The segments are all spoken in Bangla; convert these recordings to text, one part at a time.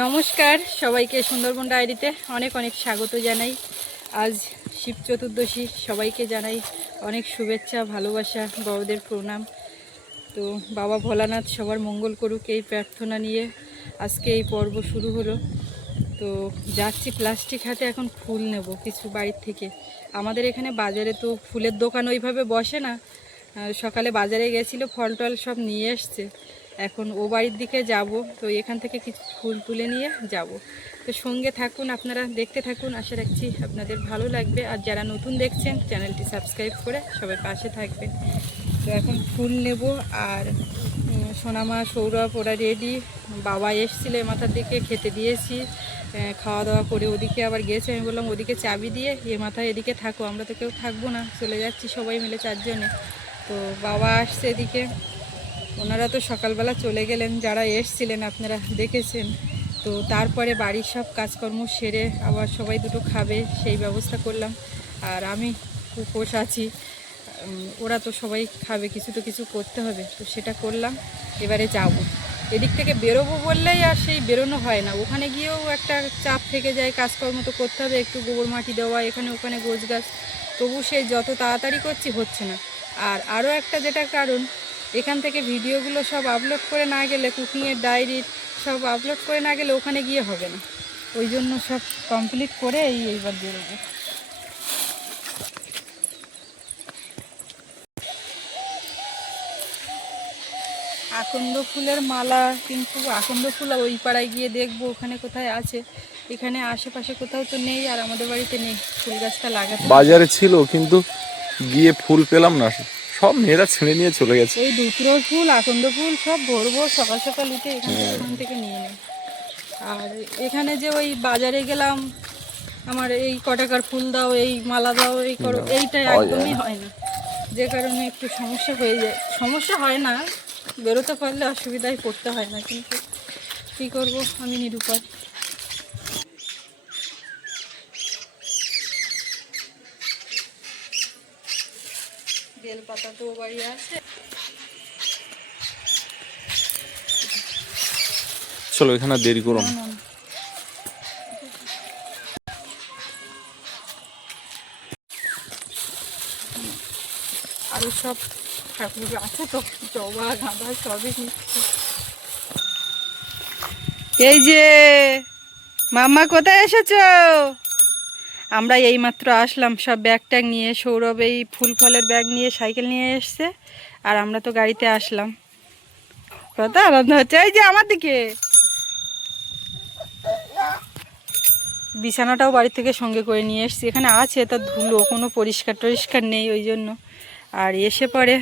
নমস্কার সবাইকে সুন্দরবন ডায়েরিতে অনেক অনেক স্বাগত জানাই। আজ শিব চতুর্দশী, সবাইকে জানাই অনেক শুভেচ্ছা, ভালোবাসা, বড়দের প্রণাম। তো বাবা ভোলানাথ সবার মঙ্গল করুক এই প্রার্থনা নিয়ে আজকে এই পর্ব শুরু হলো। তো যাচ্ছি প্লাস্টিক হাতে, এখন ফুল নেব কিছু বাড়ির থেকে। আমাদের এখানে বাজারে তো ফুলের দোকান ওইভাবে বসে না। সকালে বাজারে গেছিলো, ফল টল সব নিয়ে এসছে। এখন ও বাড়ির দিকে যাব, তো এখান থেকে কিছু ফুল তুলে নিয়ে যাব। তো সঙ্গে থাকুন, আপনারা দেখতে থাকুন, আশা রাখছি আপনাদের ভালো লাগবে। আর যারা নতুন দেখছেন চ্যানেলটি সাবস্ক্রাইব করে সবাই পাশে থাকবেন। তো এখন ফুল নেব। আর সোনামা, সৌরভ ওরা রেডি। বাবা এসেছিলো মাথার দিকে, খেতে দিয়েছি, খাওয়া দাওয়া করে ওদিকে আবার গেছে। আমি বললাম ওদিকে চাবি দিয়ে এ মাথায় এদিকে থাকো, আমরা তো কেউ থাকবো না, চলে যাচ্ছি সবাই মিলে চারজনে। তো বাবা আসছে এদিকে, ওনারা তো সকালবেলা চলে গেলেন, যারা এসছিলেন আপনারা দেখেছেন। তো তারপরে বাড়ির সব কাজকর্ম সেরে আবার সবাই দুটো খাবে সেই ব্যবস্থা করলাম। আর আমি উপোস আছি, ওরা তো সবাই খাবে, কিছু তো কিছু করতে হবে, তো সেটা করলাম। এবারে যাব, এদিক থেকে বেরোবো বললেই আর সেই বেরোনো হয় না। ওখানে গিয়েও একটা চাপ থেকে যায়, কাজকর্ম তো করতে হবে, একটু গোবর মাটি দেওয়া, এখানে ওখানে গোছ গাছ, তবু সেই যত তাড়াতাড়ি করছি হচ্ছে না। আর আরও একটা যেটা কারণ, এখান থেকে ভিডিওগুলো সব আপলোড করে না গেলে, কুকিংয়ের ডায়েরির সব আপলোড করে না গেলে ওখানে গিয়ে হবে না। ওই জন্য সব কমপ্লিট করে এইবার বেরোবো। আকন্দ ফুলের মালা, কিন্তু আকন্দ ফুল ওই পাড়ায় গিয়ে দেখবো ওখানে কোথায় আছে, এখানে আশেপাশে কোথাও তো নেই, আর আমাদের বাড়িতে নেই। ফুল গাছটা লাগাতে বাজারে ছিল কিন্তু গিয়ে ফুল পেলাম না, সব মেয়েরা ছিঁড়ে নিয়ে চলে গেছে। এই দুপুরের ফুল, আকন্দ ফুল সব ভরবো, সকাল সকাল উঠে এখান থেকে নিয়ে নেই। আর এখানে যে ওই বাজারে গেলাম, আমার এই কটাকার ফুল দাও, এই মালা দাও, এই করো, এইটা একদমই হয় না, যে কারণে একটু সমস্যা হয়ে যায়। সমস্যা হয় না, বেরোতে পারলে অসুবিধায় পড়তে হয় না, কিন্তু কী করবো, আমি নিরুপায়। বেলপাতা তো বাড়ি আছে। চলো এখানে দেরি করো না। আরো সব ঠাকুর আছে তো, জবা গাঁদা সবই নিচ্ছি। এই যে মাম্মা, কোথায় এসেছো? আমরা এইমাত্র আসলাম, সব ব্যাগ ট্যাগ নিয়ে। সৌরভ এই ফুল ফলের ব্যাগ নিয়ে সাইকেল নিয়ে এসছে, আর আমরা তো গাড়িতে আসলাম। কত আনন্দ হচ্ছে। এই যে আমার দিকে বিছানাটাও বাড়ি থেকে সঙ্গে করে নিয়ে এসছি, এখানে আছে, তা ধুলো, কোনো পরিষ্কার টরিষ্কার নেই ওই জন্য। আর এসে পরে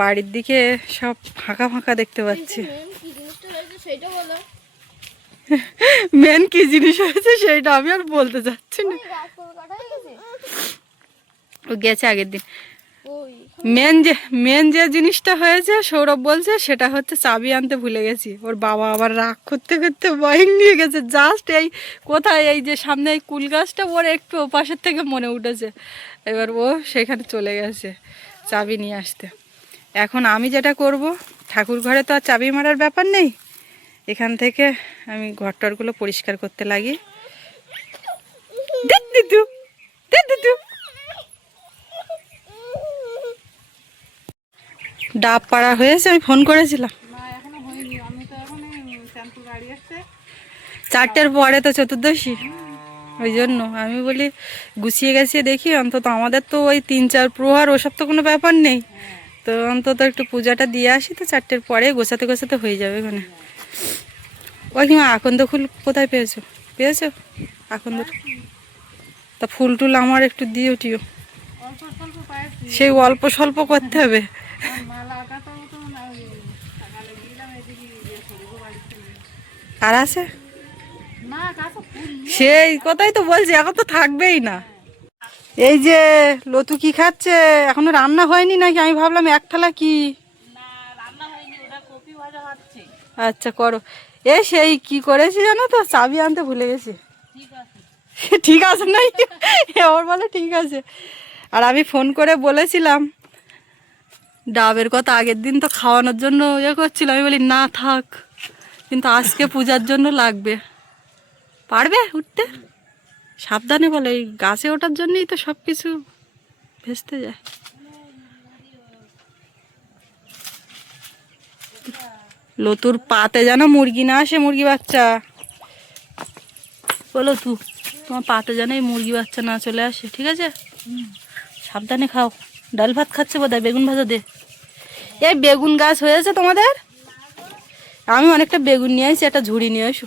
বাড়ির দিকে সব ফাঁকা ফাঁকা দেখতে পাচ্ছি। মেন কি জিনিস হয়েছে সেটা আমি আর বলতে চাচ্ছি না, ও গেছে আগের দিন। মেন যে জিনিসটা হয়েছে সৌরভ বলছে, সেটা হচ্ছে চাবি আনতে ভুলে গেছি। ওর বাবা আবার রাগ করতে করতে বাইক নিয়ে গেছে, জাস্ট এই কোথায়, এই যে সামনে এই কুল গাছটা, ওর একটু ওপাশের থেকে মনে উঠেছে, এবার ও সেখানে চলে গেছে চাবি নিয়ে আসতে। এখন আমি যেটা করব, ঠাকুর ঘরে তো আর চাবি মারার ব্যাপার নেই, এখান থেকে আমি ঘরটরগুলো পরিষ্কার করতে লাগি। ডাব পাড়া হয়েছে, আমি ফোন করেছিলাম। 4টের পরে তো চতুর্দশী, ওই জন্য আমি বলি গুছিয়ে গেছিয়ে দেখি, অন্তত আমাদের তো ওই 3-4 প্রহার ওসব তো কোনো ব্যাপার নেই, তো অন্তত একটু পূজাটা দিয়ে আসি, তো 4টের পরে গোছাতে গোছাতে হয়ে যাবে ওখানে। ওই কিংবা আকন্দ ফুল কোথায় পেয়েছো? আকন্দ, তা ফুল টুল আমার একটু দিও টিও, সেই অল্প স্বল্প করতে হবে। আর আছে সেই কথাই তো বলছি, এখন তো থাকবেই না। এই যে লতু কি খাচ্ছে, এখনো রান্না হয়নি নাকি? আমি ভাবলাম এক থালা কি। আচ্ছা করো। সেই কি করেছি জানো তো, চাবি আনতে ভুলে গেছি। ঠিক আছে নাই, ওর বলে ঠিক আছে। আর আমি ফোন করে বলেছিলাম ডাবের কথা, আগের দিন তো খাওয়ানোর জন্য ইয়ে করছিল, আমি বলি না থাক, কিন্তু আজকে পূজার জন্য লাগবে। পারবে উঠতে? সাবধানে বলো, এই গাছে ওঠার জন্যই তো সব কিছু ভেস্তে যায়। লতুর পাতে যেন মুরগি না আসে, মুরগি বাচ্চা। বলো তোমার পাতে যেন এই মুরগি বাচ্চা না চলে আসে, ঠিক আছে? সাবধানে খাও। ডাল ভাত খাচ্ছে বোধহয়, বেগুন ভাজা দে। এই বেগুন গাছ হয়েছে তোমাদের? আমি অনেকটা বেগুন নিয়ে আসি, একটা ঝুড়ি নিয়ে আসো।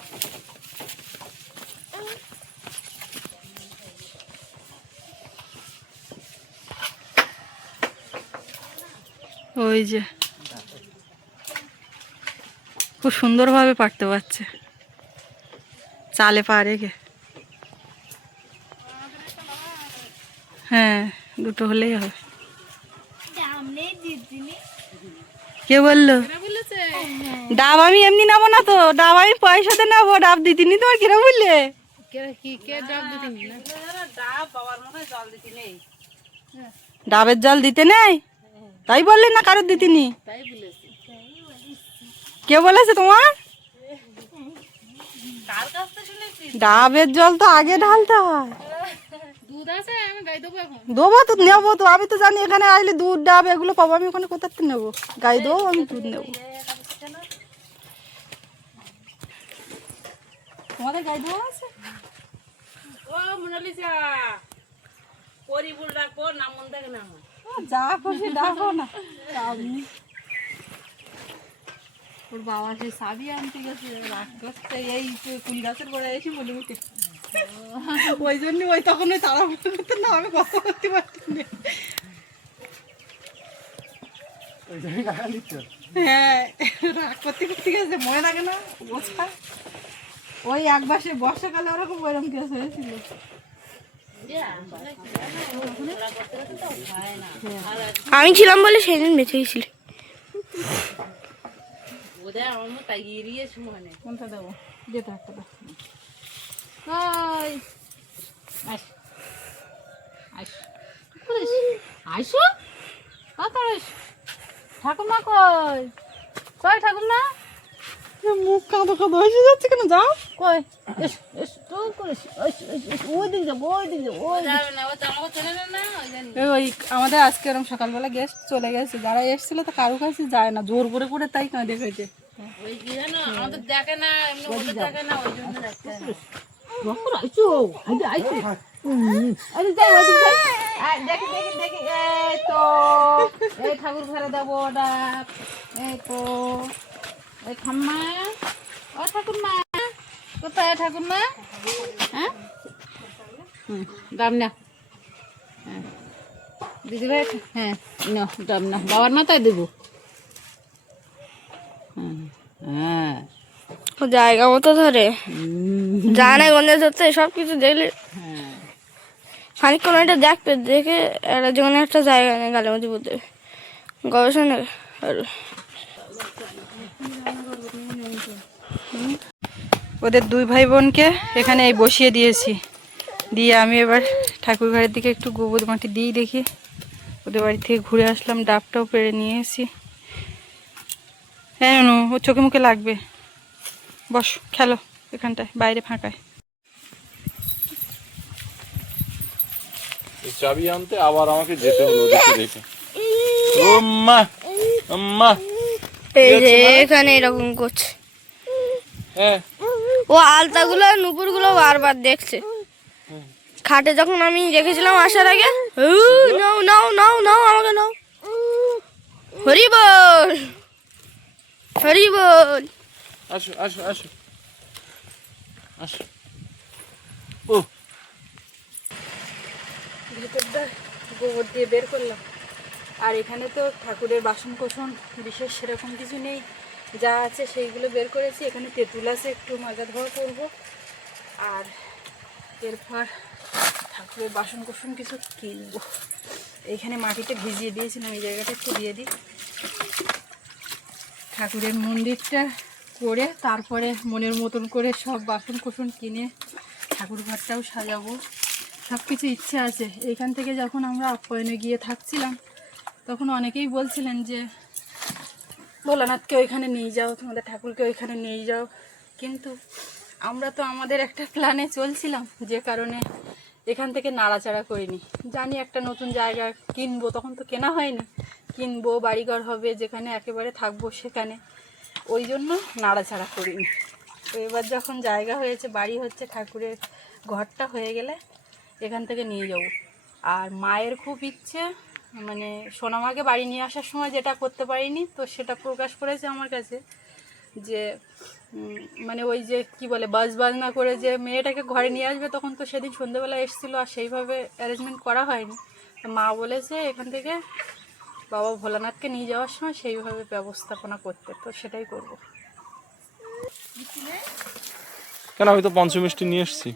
ওই যে খুব সুন্দরভাবে পারতে পারছে, চালে পা রেখে। হ্যাঁ, দুটো হলেই হবে। কে বললো? ডাব আমি এমনি নেবো না তো, ডাব আমি পয়সাতে নেবো। ডাব দিতিনি তোমার কিরা বললে? ডাবের জল দিতে নেই তাই বললে না? কারোর দিতিনি? কে বলেছে তোমার? ডাবের জল তো আগে ঢালতে হয়। দেবো তো, নেবো তো। আমি তো জানি এখানে আসলে দুধ ডাব এগুলো পাবো। আমি ওখানে কোথার থেকে নেবো? গাই দেবো, আমি দুধ নেবো। তোমাদের গাই দেওয়া আছে? যা খুশি ডাকো না। ওর বাবা সেই চাবি আনতে গেছে, রাগ করতে এই কুল গাছের গোড়ায় এসে বলে উঠে। ওই জন্য ওই তখন ওই তাড়া করতে না, আমি কথা করতে পারতাম না। হ্যাঁ, রাগ করতে করতে গেছে, মনে থাকে না? বোঝা ওই একবার সে বর্ষাকালে ওরকম ওইরকম কেস হয়েছিল। আমি ছিলাম বলে সেদিন বেঁচে গেছিল। কোনটা দেবো? যেটা একটা দাও। আইসো ঠাকুমা, কই কই ঠাকুমা? মুখ কাঁদো কাঁদো হয়ে যাচ্ছে কেন? যাও কই, ওই দিক যাবো, ওই দিক যাবো। ওই আমাদের আজকে এরকম সকালবেলা গেস্ট চলে গেছে, যারা এসেছিল তো কারো কাছে যায় না, জোর করে করে তাই কাঁদে গেছে। আমাদের দেখে না, এমনি ওদের দেখে না, ওই জন্য দেখতে হয়। ঠাকুর ঘরে দেবো ডাব। এই তো এই ঠাম্মা, ও ঠাকুরমা কোথায়? ঠাকুরমা, হ্যাঁ ডাব না, হ্যাঁ দিদি ভাই, হ্যাঁ না ডাব না, বাবার মাথায় দেবো। হ্যাঁ, ও জায়গা মতো ধরে জানে গন্ধে ধরতে সবকিছু দেখলে খানিকক্ষণ এটা দেখবে, দেখে একটা যেমন একটা জায়গা নেই গালের মধ্যে বলতে গবেষণা। ওদের দুই ভাই বোনকে এখানে এই বসিয়ে দিয়েছি, দিয়ে আমি এবার ঠাকুর ঘরের দিকে একটু গোবর মাটি দিই দেখি। ওদের বাড়ি থেকে ঘুরে আসলাম, ডাবটাও পেড়ে নিয়ে এসেছি। হ্যাঁ নু, ওর চোখে মুখে লাগবে। বস, খেলো এখানটায়, বাইরে ফাঁকায়। চাবি আনতে আবার আমাকে যেতে হলো দেখে দেখে। ও মা, মা এই যে এখানে এরকম করছে, হ্যাঁ ও আলতাগুলো নুপুরগুলো বারবার দেখছে। খাটে যখন আমি রেখেছিলাম আসার আগে, নাও নাও নাও নাও আমাকে নাও, হরি বল হরি বল। আসো আসো আসো আসো। ও ভিতরটা গোবর দিয়ে বের করলাম। আর এখানে তো ঠাকুরের বাসন কোসন বিশেষ সেরকম কিছু নেই, যা আছে সেইগুলো বের করেছি। এখানে তেঁতুল আছে, একটু মাজা ধোয়া করবো। আর এরপর ঠাকুরের বাসন কোসন কিছু কিনবো। এইখানে মাটিতে ভিজিয়ে দিয়েছিলাম, এই জায়গাটা একটু দিয়ে দিই। ঠাকুরের মন্দিরটা করে তারপরে মনের মতন করে সব বাসন কোসন কিনে ঠাকুর ঘরটাও সাজাবো। সব কিছু ইচ্ছে আছে। এইখান থেকে যখন আমরা আপ্যায়নে গিয়ে থাকছিলাম তখন অনেকেই বলছিলেন যে ভোলানাথকে ওইখানে নিয়ে যাও, তোমাদের ঠাকুরকে ওইখানে নিয়ে যাও। কিন্তু আমরা তো আমাদের একটা প্ল্যানে চলছিলাম, যে কারণে এখান থেকে নাড়াচাড়া করিনি। জানি একটা নতুন জায়গা কিনবো, তখন তো কেনা হয়নি, কিনবো, বাড়িঘর হবে, যেখানে একেবারে থাকবো সেখানে, ওই জন্য নাড়াচাড়া করিনি। তো এবার যখন জায়গা হয়েছে, বাড়ি হচ্ছে, ঠাকুরের ঘরটা হয়ে গেলে এখান থেকে নিয়ে যাব। আর মায়ের খুব ইচ্ছে, মানে সোনামাকে বাড়ি নিয়ে আসার সময় যেটা করতে পারিনি, তো সেটা প্রকাশ করেছে আমার কাছে, যে মানে ওই যে কি বলে বাজ বাজনা করে যে মেয়েটাকে ঘরে নিয়ে আসবে, তখন তো সেদিন সন্ধ্যেবেলা এসেছিলো, আর সেইভাবে অ্যারেঞ্জমেন্ট করা হয়নি। তো মা বলেছে এখান থেকে বাবা ভোলানাথকে নিয়ে যাওয়ার সময় সেইভাবে ব্যবস্থাপনা করতে, তো সেটাই করব। কেন, আমি তো পঞ্চমিষ্টি নিয়ে এসেছি।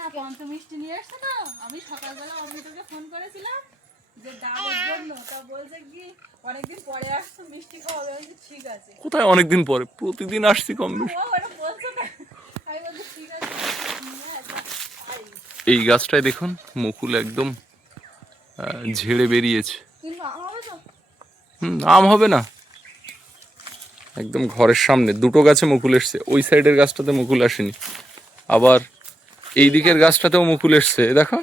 না পঞ্চমিষ্টি নিয়ে আসছে না, আমি সকালবেলা অমৃতকে ফোন করেছিলাম যে ডাবের জন্য, তা বলছে কি অনেকদিন পরে আসছো, মিষ্টি খাওয়াবে। আমি বলছি ঠিক আছে। কোথায় অনেকদিন পরে, প্রতিদিন আসছি কম বেশি। ও ওটা বলছে না, আমি বলছি ঠিক আছে নিয়ে আসো। এই গাছটায় দেখুন মুকুল একদম ঝেড়ে বেরিয়েছে। কিন্তু আমার তো আম হবে না, একদম ঘরের সামনে দুটো গাছে মুকুল এসছে। ওই সাইডের গাছটাতে মুকুল আসেনি, আবার এই দিকের গাছটাতেও মুকুল এসছে। দেখো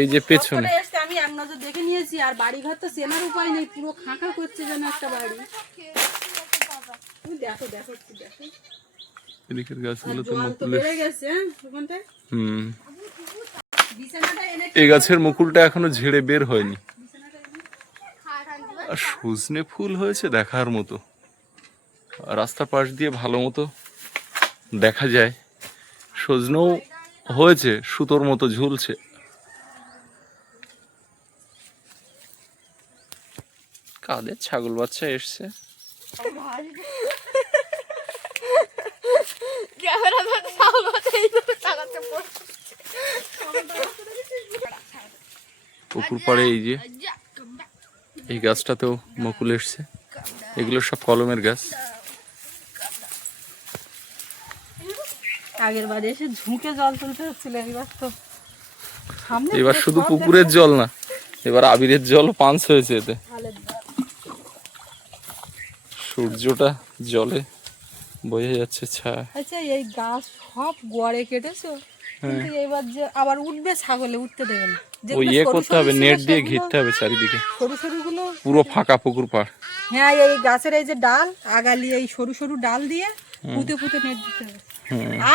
এই যে পেছনে, সকালে এসছে, আমি এক নজর দেখে নিয়েছি। আর বাড়িঘর তো চেনার উপায় নেই, পুরো ফাঁকা করছে যেন একটা বাড়ি। তুমি দেখো দেখো একটু দেখো, এদিকের গাছগুলোতে জল তো মুকুল বেড়ে এসছে। গেছে ওখানটায়। বিছানাটা এনে এই গাছের মুকুলটা এখনো ঝেড়ে বের হয়নি। আর সজনে ফুল হয়েছে দেখার মতো, রাস্তার পাশ দিয়ে ভালো মতো দেখা যায়। সজনেও হয়েছে, সুতোর মতো ঝুলছে। কাদের ছাগল বাচ্চা এসছে। ক্যামেরা ধরে সাউন্ড হচ্ছে, এই তো চালাতে পড়ছে। পুকুর পাড়ে এই যে এই গাছটাতেও মুকুল এসছে। এগুলো সব কলমের গাছ। আগের বারে এসে ঝুঁকে জল তুলতে হচ্ছিল, এবার তো সামনে এবার পুরো শুধু সব পুকুরের জল না, এবার আবিরের জল পাঞ্চ হয়েছে এতে। ঢালের জল। সূর্যটা জলে বোঝা যাচ্ছে ছায়া। আচ্ছা এই গাছ সব গোয়ারে কেটেছো, কিন্তু এবার যে আবার উঠবে, ছাগলে উঠতে দেবে না। ওই যেগুলো ইয়ে সরু করতে সরু হবে, ছিল নেট দিয়ে সেগুলো- ঘিরতে হবে চারিদিকে। সরু সরুগুলো পুরো ফাঁকা পুকুর পাড়। হ্যাঁ, এই গাছের এই যে ডাল আগালি, এই সরু সরু ডাল দিয়ে পুঁতে পুঁতে নেট দিতে হবে।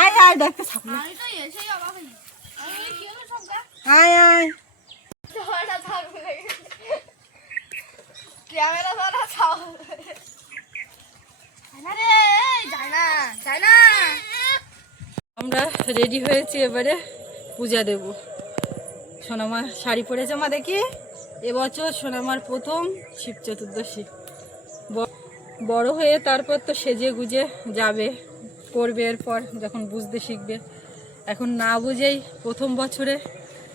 আয় আয় দেখতে ছাগল, আমি তো এসেই অবাক হই। আমি কি হলো সব গাছ? আয় আয়। ক্যামেরা ধরবে। ক্যামেরা ধরা ছাও। আরে যায় না, যায় না। আমরা রেডি হয়েছি, এবারে পূজা দেব। সোনামা শাড়ি পরেছে, মা দেখি এবছর সোনামার প্রথম শিব চতুর্দশী। বড় হয়ে তারপর তো সেজে গুজে যাবে, করবে এরপর যখন বুঝতে শিখবে। এখন না বুঝেই প্রথম বছরে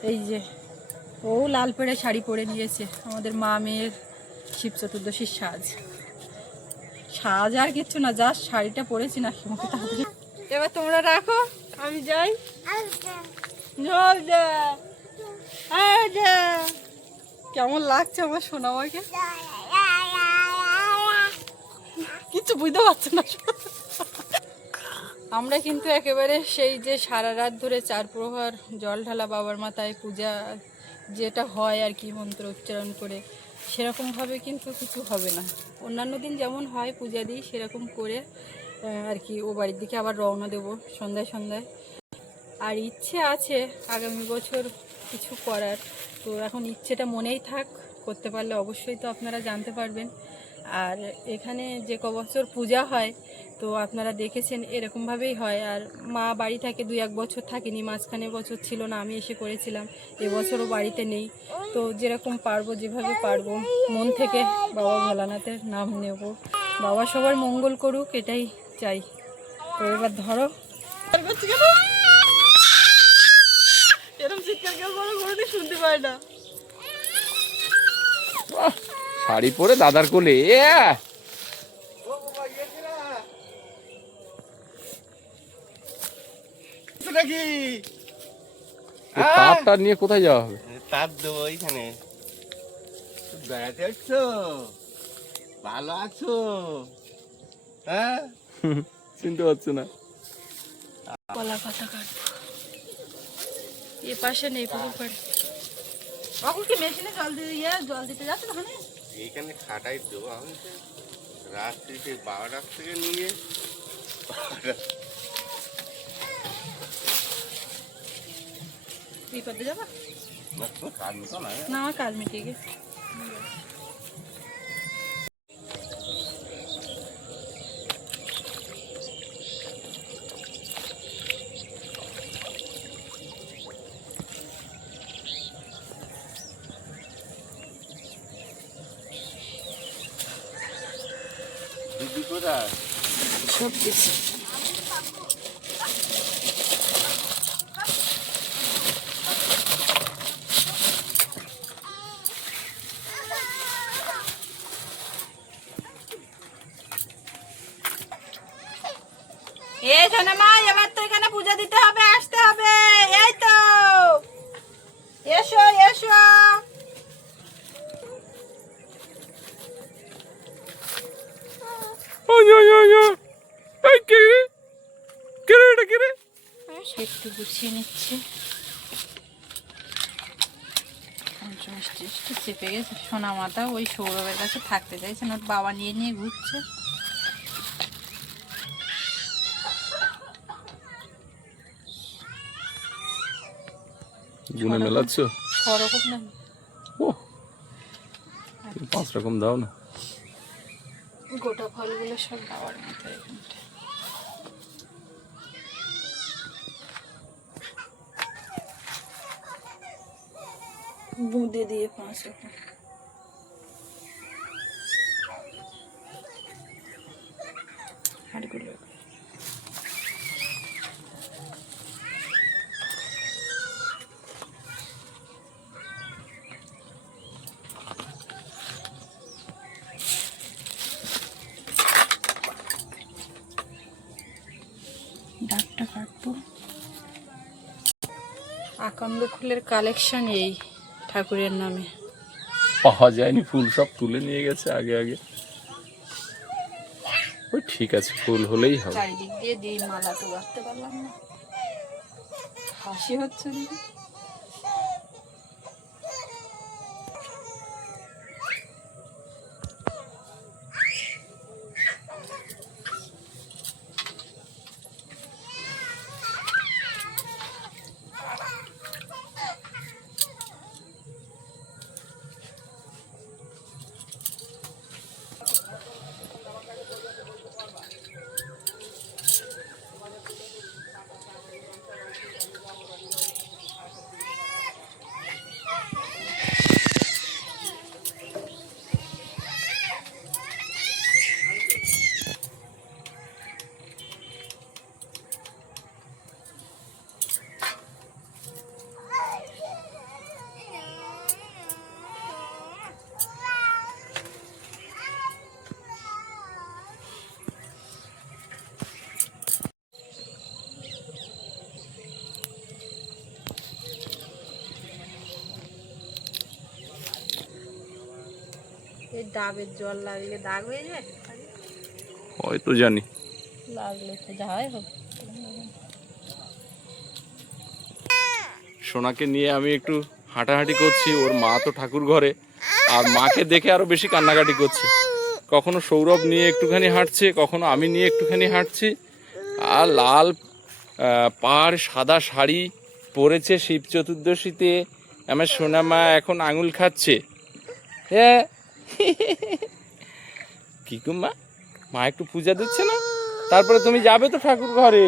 এই যে ও লাল পেড়ে শাড়ি পরে নিয়েছে, আমাদের মা মেয়ের শিব চতুর্দশীর সাজ। সাজ আর কিচ্ছু না, যা শাড়িটা পরেছি না মুখে তাড়াতাড়ি। এবার তোমরা রাখো, আমি যাই। কেমন লাগছে আমার সোনামাকে, কিছু বুঝতে পারছো না। আমরা কিন্তু একেবারে সেই যে সারা রাত ধরে 4 প্রহর জল ঢালা বাবার মাথায় পূজা যেটা হয় আর কি, মন্ত্র উচ্চারণ করে, সেরকমভাবে কিন্তু কিছু হবে না। অন্যান্য দিন যেমন হয় পূজা দিই, সেরকম করে আর কি ও বাড়ির দিকে আবার রওনা দেবো সন্ধ্যায় সন্ধ্যায়। আর ইচ্ছে আছে আগামী বছর কিছু করার, তো এখন ইচ্ছেটা মনেই থাক, করতে পারলে অবশ্যই তো আপনারা জানতে পারবেন। আর এখানে যে কবছর পূজা হয় তো আপনারা দেখেছেন এরকমভাবেই হয়। আর মা বাড়ি থাকে 2-1 বছর থাকেনি, মাঝখানে বছর ছিল না, আমি এসে করেছিলাম। এবছরও বাড়িতে নেই, তো যেরকম পারবো যেভাবে পারবো মন থেকে বাবা ভোলানাথের নাম নেব। বাবা সবার মঙ্গল করুক, এটাই চাই। তো এবার ধরো, এরকম চিৎকার কেউ কোনোদিন শুনতে পায় না। শাড়ি পরে দাদার কোলে নাকি তারটা নিয়ে কোথায় যাওয়া হবে? তার দেবো এইখানে বেড়াতে আসছো? ভালো আছো? হ্যাঁ, চিনতে পারছো না? কলা পাতা কাটবো। এ পাশে নেই, পুকুর পাড়ে। এখন কি মেশিনে জল দিতে যাচ্ছে ওখানে? এইখানে খাটাই দেবো আমি তো রাত্রি 12টার থেকে নিয়ে বিপদে যাবা? কাজ মতো নয়। না, আমার কাজ মিটিয়ে গেছে। দিদি কোথায়? সব কিছু মা, এবার তো এখানে পূজা দিতে হবে, আসতে হবে। এই তো এসো এসো। একটু গুছিয়ে নিচ্ছে। একটু চেপে গেছে। সোনা মাতা ওই সৌরভের কাছে থাকতে চাইছে না, ওর বাবা নিয়ে নিয়ে ঘুরছে। গুনে মেলাচ্ছ? 6 রকম না, ও 5 রকম দাও না। গোটা ফলগুলো সব দেওয়ার মতো এখানটা। বুঁদে দিয়ে 5 রকম। হাড়গুলো ডাকটা কাটবো। আকন্দ ফুলের কালেকশন এই ঠাকুরের নামে। পাওয়া যায়নি, ফুল সব তুলে নিয়ে গেছে আগে আগে। ওই ঠিক আছে, ফুল হলেই হবে। চারিদিক দিয়ে মালা তো রাখতে পারলাম না, হাসি হচ্ছে নাকি? এই ডাবের জল লাগলে দাগ হয়ে যায়, হয়তো জানি। লাগলে তো যা হয় হবে। সোনাকে নিয়ে আমি একটু হাঁটাহাঁটি করছি, ওর মা তো ঠাকুর ঘরে, আর মাকে দেখে আরো বেশি কান্নাকাটি করছে। কখনো সৌরভ নিয়ে একটুখানি হাঁটছে, কখনো আমি নিয়ে একটুখানি হাঁটছি। আর লাল পাড় সাদা শাড়ি পরেছে শিব চতুর্দশীতে। আমার সোনা মা এখন আঙুল খাচ্ছে। হ্যাঁ কি গো মা, মা একটু পূজা দিচ্ছে না? তারপরে তুমি যাবে তো ঠাকুর ঘরে,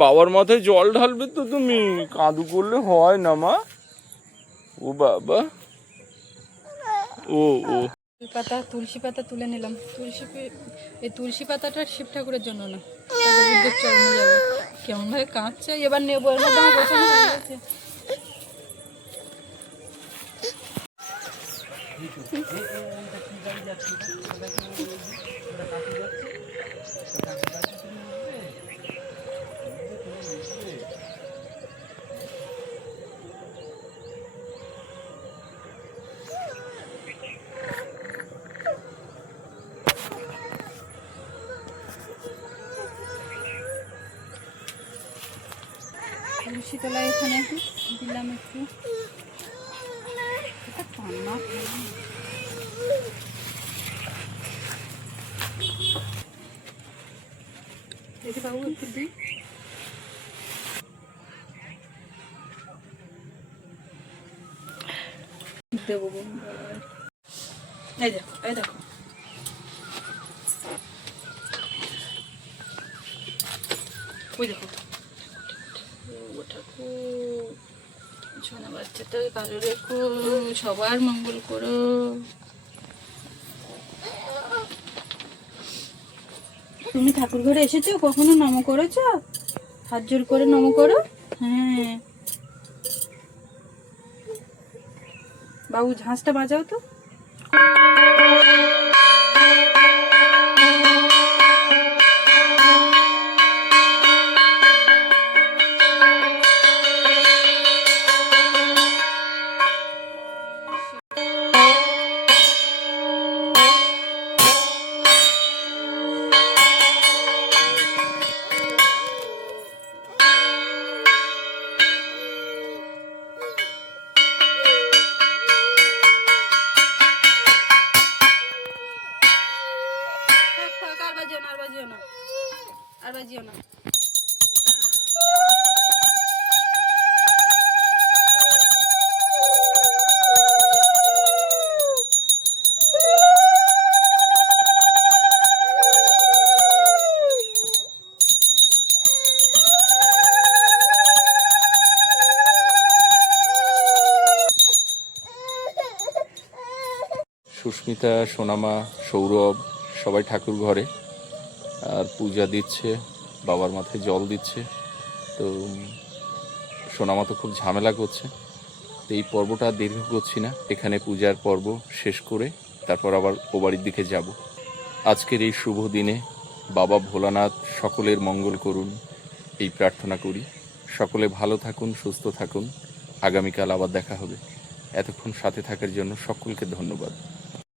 বাবার মাথায় জল ঢালবে তো তুমি। কাঁদু করলে হয় না মা। ও বাবা, ও ও তুলসী পাতা তুলে নিলাম। এই তুলসী পাতাটা শিব ঠাকুরের জন্য না, এটা গোবিন্দের চরণে যাবে। কেমন ভাবে কাঁদছে, এবার নেবো। এর মধ্যে আমার গোছানো হয়ে গেছে। তুলসী তলায় এখানে দিলাম একটু। এটা কান্না দেখি বাবু একটু দিই। দেবো এই দেখো এই দেখো ওই দেখো সোনা বাচ্চাটা কালো রেখো, সবার মঙ্গল করো। তুমি ঠাকুর ঘরে এসেছো, কখনো নম করেছো? হাত জোর করে নম করো। হ্যাঁ বাবু ঝাঁসটা বাজাও তো। আর বাজিও না। সুস্মিতা, সোনামা, সৌরভ সবাই ঠাকুর ঘরে আর পূজা দিচ্ছে, বাবার মাথায় জল দিচ্ছে। তো সোনামা তো খুব ঝামেলা করছে। তো এই পর্বটা দীর্ঘ করছি না, এখানে পূজার পর্ব শেষ করে তারপর আবার ও বাড়ির দিকে যাব। আজকের এই শুভ দিনে বাবা ভোলানাথ সকলের মঙ্গল করুন এই প্রার্থনা করি। সকলে ভালো থাকুন, সুস্থ থাকুন। আগামীকাল আবার দেখা হবে। এতক্ষণ সাথে থাকার জন্য সকলকে ধন্যবাদ।